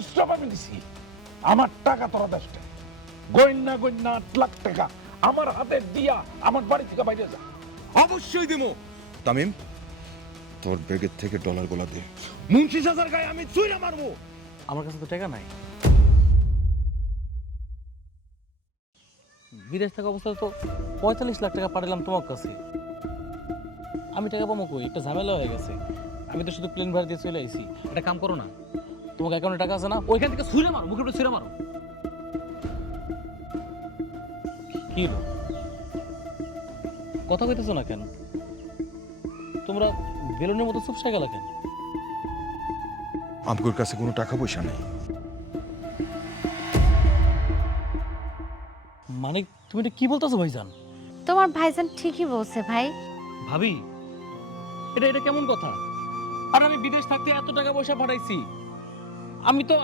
পরিশ্রম আমি দিছি, আমার টাকা তোরা দেশটা গইন্না 8 লাখ টাকা আমার হাতে দিয়া আমার বাড়ি থেকে বাইরে যা। অবশ্যই দেবো। তামিম, তোর ব্যাগের থেকে ডলারগুলো দে, মুন্সি চাচার গায়ে আমি চুইরা মারবো। আমার কাছে তো টাকা নাই। বিদেশ থাকা অবস্থায় তো 45 লাখ টাকা পাঠালাম তোমার কাছে। আমি টাকা পাবো কই? একটা ঝামেলা হয়ে গেছে। আমি তো শুধু প্লেন ভাড়া দিয়ে চলে আইছি। একটা কাম করো না, তোমার অ্যাকাউন্টে টাকা আছে না, ওইখান থেকে ছুঁড়ে মারো, মুখের উপরে ছুঁড়ে মারো। কি হলো? কথা কইতেছো না কেন? তোমরা বেলুনের মতো চুপসে গেলা কেন? আমার কাছে কোনো টাকা পয়সা নেই। মানে তুমি এটা কি বলতেছো ভাইজান? তোমার ভাইজান ঠিকই বলছে ভাই। ভাবি, এটা এটা কেমন কথা? আর আমি বিদেশ থাকতে এত টাকা পয়সা পাঠাইছি, আমি তো